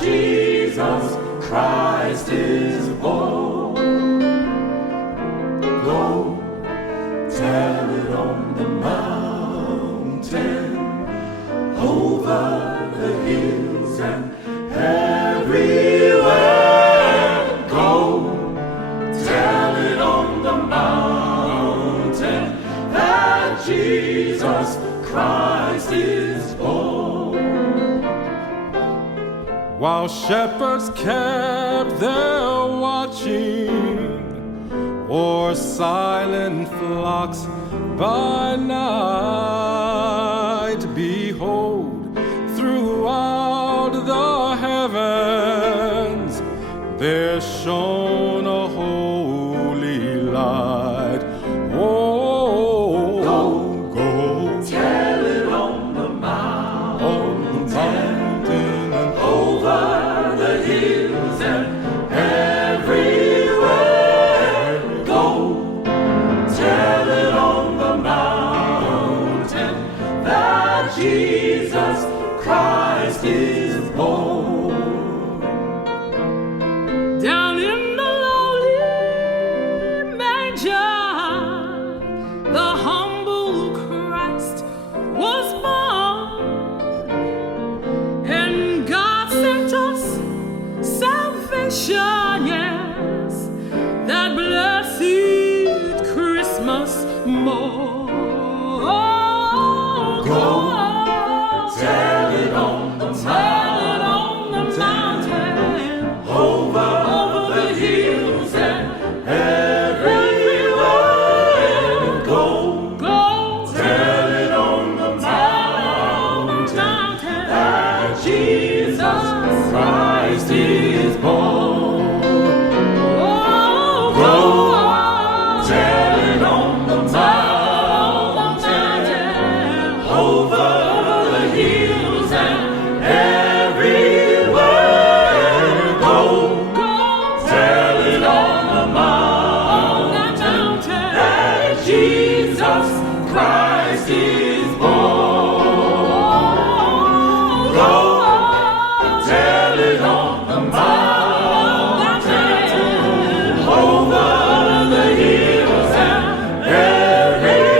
Jesus Christ is born. Go tell it on the mountain, over the hills and everywhere. Go tell it on the mountain that Jesus Christ is born. While shepherds kept their watching o'er silent flocks by night, behold, throughout the heavens there shone a holy light. Oh, go tell it on the mountain, and over the hills and everywhere. Go tell it on the mountain that Jesus Christ is born. Down in the lowly manger, the humble Christ was born, and God sent us salvation, yes, that blessed Christmas morn. Go tell it on the mountain, over the hills and everywhere. Go tell it on the mountain that Jesus Christ is born. Go tell it on the mountain, over the hills and everywhere. Go tell it on the mountain that Jesus Christ is born. Go tell it on the mountain, over the hills and everywhere.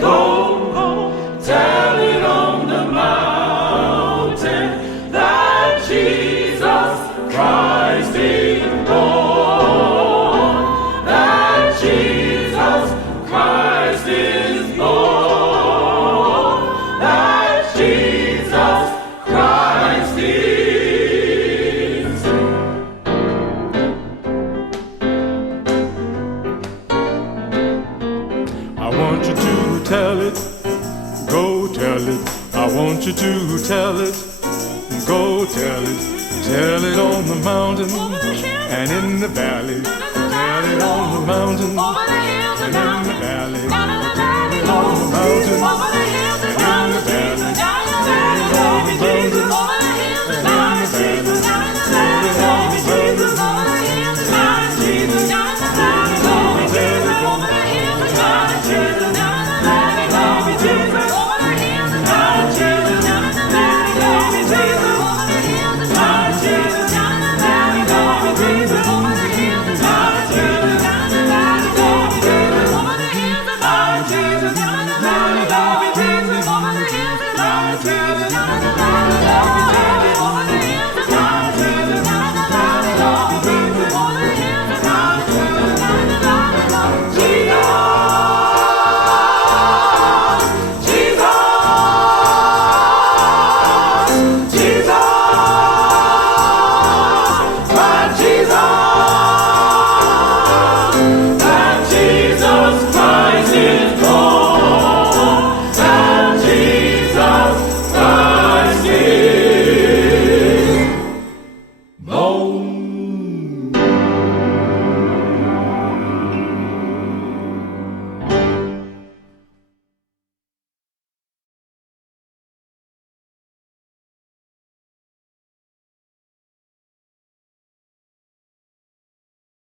Go tell it on the mountain that Jesus Christ is born. That Jesus Christ is born. That Jesus Christ is. I want you to tell it, go tell it. I want you to tell it, go tell it on the mountain and in the valley. Tell it on the mountain and in the valley. Tell it on the mountain and in the valley. Tell it on the mountain and in the valley.